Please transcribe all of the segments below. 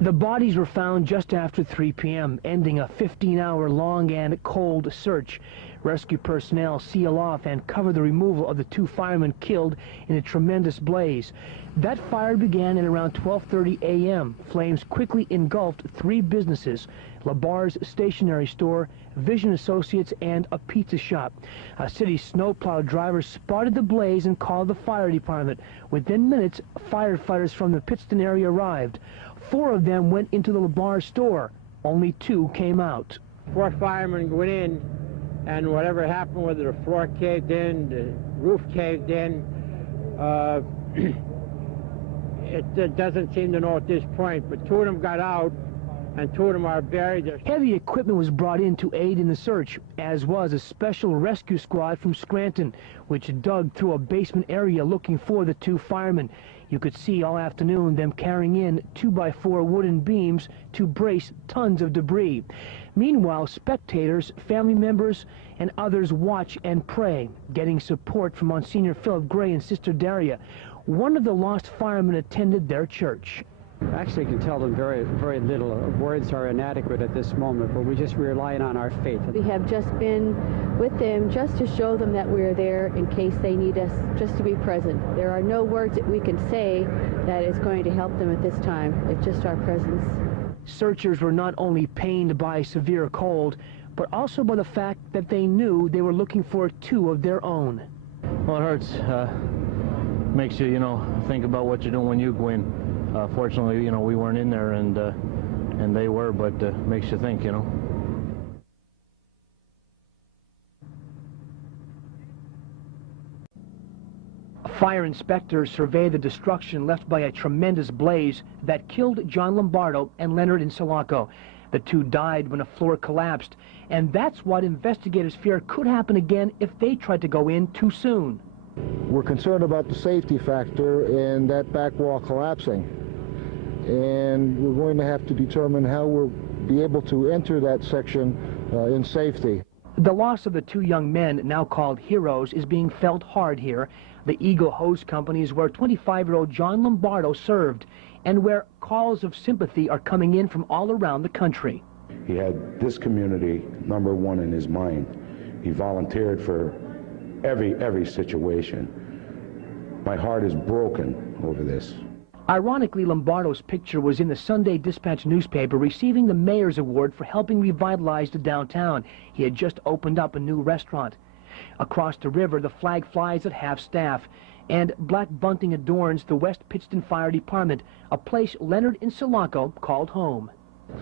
The bodies were found just after 3 p.m., ending a 15-hour long and cold search. Rescue personnel seal off and cover the removal of the 2 firemen killed in a tremendous blaze. That fire began at around 12:30 a.m. Flames quickly engulfed 3 businesses: LaBar's stationery store, Vision Associates, and a pizza shop. A city snowplow driver spotted the blaze and called the fire department. Within minutes, firefighters from the Pittston area arrived. 4 of them went into the LaBar store. Only 2 came out. 4 firemen went in, and whatever happened, whether the floor caved in, the roof caved in, it doesn't seem to know at this point, but 2 of them got out, and 2 of them are buried. Heavy equipment was brought in to aid in the search, as was a special rescue squad from Scranton, which dug through a basement area looking for the 2 firemen. You could see all afternoon them carrying in 2x4 wooden beams to brace tons of debris. Meanwhile, spectators, family members, and others watch and pray, getting support from Monsignor Philip Gray and Sister Daria. One of the lost firemen attended their church. Actually, can tell them very little. Words are inadequate at this moment, but we're just relying on our faith. We have just been with them just to show them that we're there in case they need us, just to be present. There are no words that we can say that is going to help them at this time. It's just our presence. Searchers were not only pained by severe cold, but also by the fact that they knew they were looking for 2 of their own. Well, it hurts. Makes you, think about what you're doing when you go in. Fortunately, we weren't in there, and they were, but makes you think, Fire inspectors surveyed the destruction left by a tremendous blaze that killed John Lombardo and Leonard Insulaco. The 2 died when a floor collapsed, and that's what investigators fear could happen again if they tried to go in too soon. We're concerned about the safety factor in that back wall collapsing, and we're going to have to determine how we'll be able to enter that section in safety. The loss of the 2 young men, now called heroes, is being felt hard here. The Eagle Hose Company is where 25-year-old John Lombardo served, and where calls of sympathy are coming in from all around the country. He had this community number 1 in his mind. He volunteered for every situation. My heart is broken over this. Ironically, Lombardo's picture was in the Sunday Dispatch newspaper, receiving the Mayor's Award for helping revitalize the downtown. He had just opened up a new restaurant. Across the river, the flag flies at half-staff, and black bunting adorns the West Pittston Fire Department, a place Leonard Insulaco called home.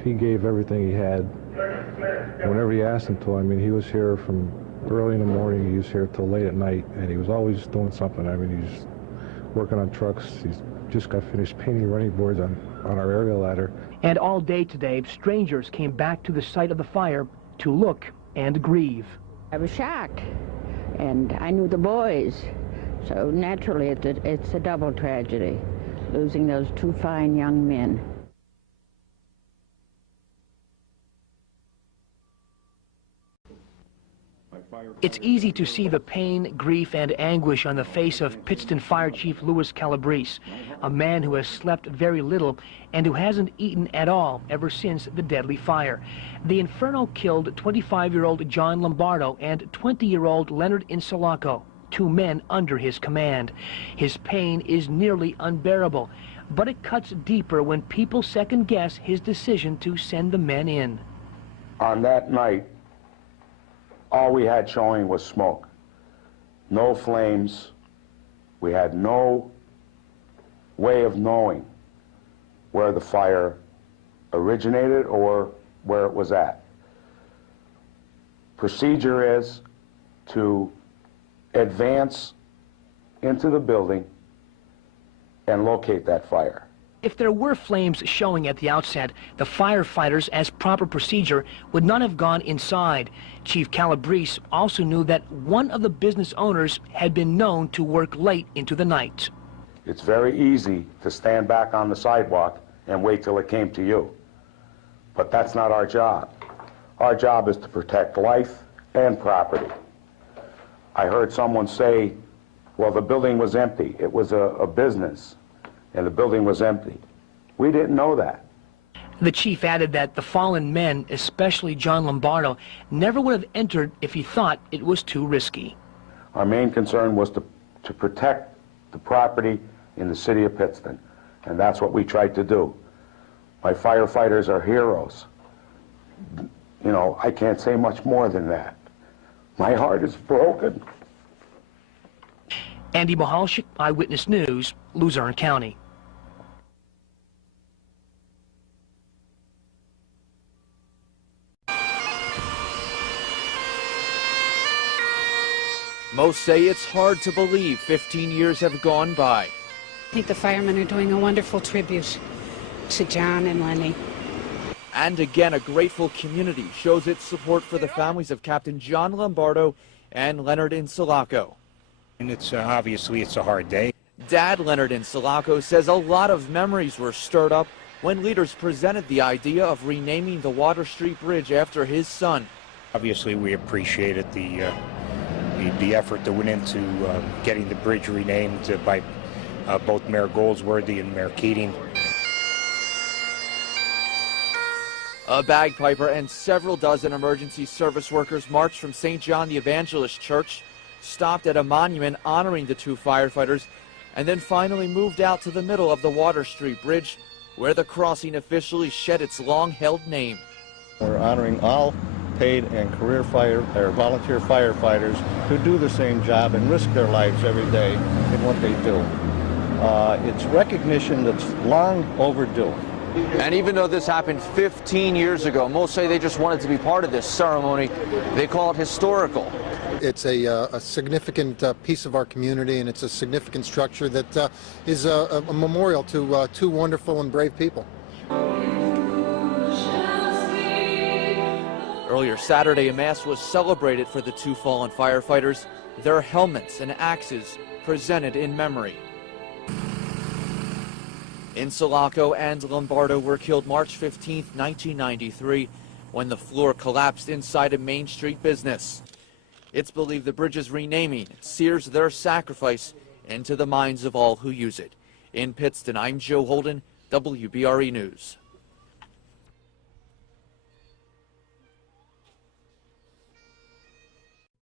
He gave everything he had whenever you asked him to. I mean, he was here from early in the morning, he was here till late at night, and he was always doing something. I mean, he's working on trucks. He's just got finished painting running boards on our aerial ladder. And all day today, strangers came back to the site of the fire to look and grieve. I was shocked, and I knew the boys, so naturally it's a double tragedy, losing those 2 fine young men. It's easy to see the pain, grief, and anguish on the face of Pittston Fire Chief Louis Calabrese, a man who has slept very little and who hasn't eaten at all ever since the deadly fire. The inferno killed 25-year-old John Lombardo and 20-year-old Leonard Insulaco, 2 men under his command. His pain is nearly unbearable, but it cuts deeper when people second-guess his decision to send the men in. On that night, all we had showing was smoke. No flames. We had no way of knowing where the fire originated or where it was at. Procedure is to advance into the building and locate that fire. If there were flames showing at the outset, the firefighters, as proper procedure, would not have gone inside. Chief Calabrese also knew that one of the business owners had been known to work late into the night. It's very easy to stand back on the sidewalk and wait till it came to you. But that's not our job. Our job is to protect life and property. I heard someone say, well, the building was empty. It was a business, and the building was empty. We didn't know that. The chief added that the fallen men, especially John Lombardo, never would have entered if he thought it was too risky. Our main concern was to protect the property in the city of Pittston, and that's what we tried to do. My firefighters are heroes. You know, I can't say much more than that. My heart is broken. Andy Mahalchik, Eyewitness News, Luzerne County. Most say it's hard to believe 15 years have gone by. I think the firemen are doing a wonderful tribute to John and Lenny. And again, a grateful community shows its support for the families of Captain John Lombardo and Leonard Insulaco. And it's obviously it's a hard day. Dad Leonard Insulaco says a lot of memories were stirred up when leaders presented the idea of renaming the Water Street Bridge after his son. Obviously, we appreciated the effort that went into getting the bridge renamed by both Mayor Goldsworthy and Mayor Keating. A bagpiper and several dozen emergency service workers marched from St. John the Evangelist Church, stopped at a monument honoring the two firefighters, and then finally moved out to the middle of the Water Street Bridge, where the crossing officially shed its long-held name. We're honoring all paid and career volunteer firefighters who do the same job and risk their lives every day in what they do. It's recognition that's long overdue. And even though this happened 15 years ago, most say they just wanted to be part of this ceremony. They call it historical. It's a significant piece of our community, and it's a significant structure that is a memorial to two wonderful and brave people. Earlier Saturday, a mass was celebrated for the two fallen firefighters, their helmets and axes presented in memory. Insulaco and Lombardo were killed March 15, 1993, when the floor collapsed inside a Main Street business. It's believed the bridge's renaming sears their sacrifice into the minds of all who use it. In Pittston, I'm Joe Holden, WBRE News.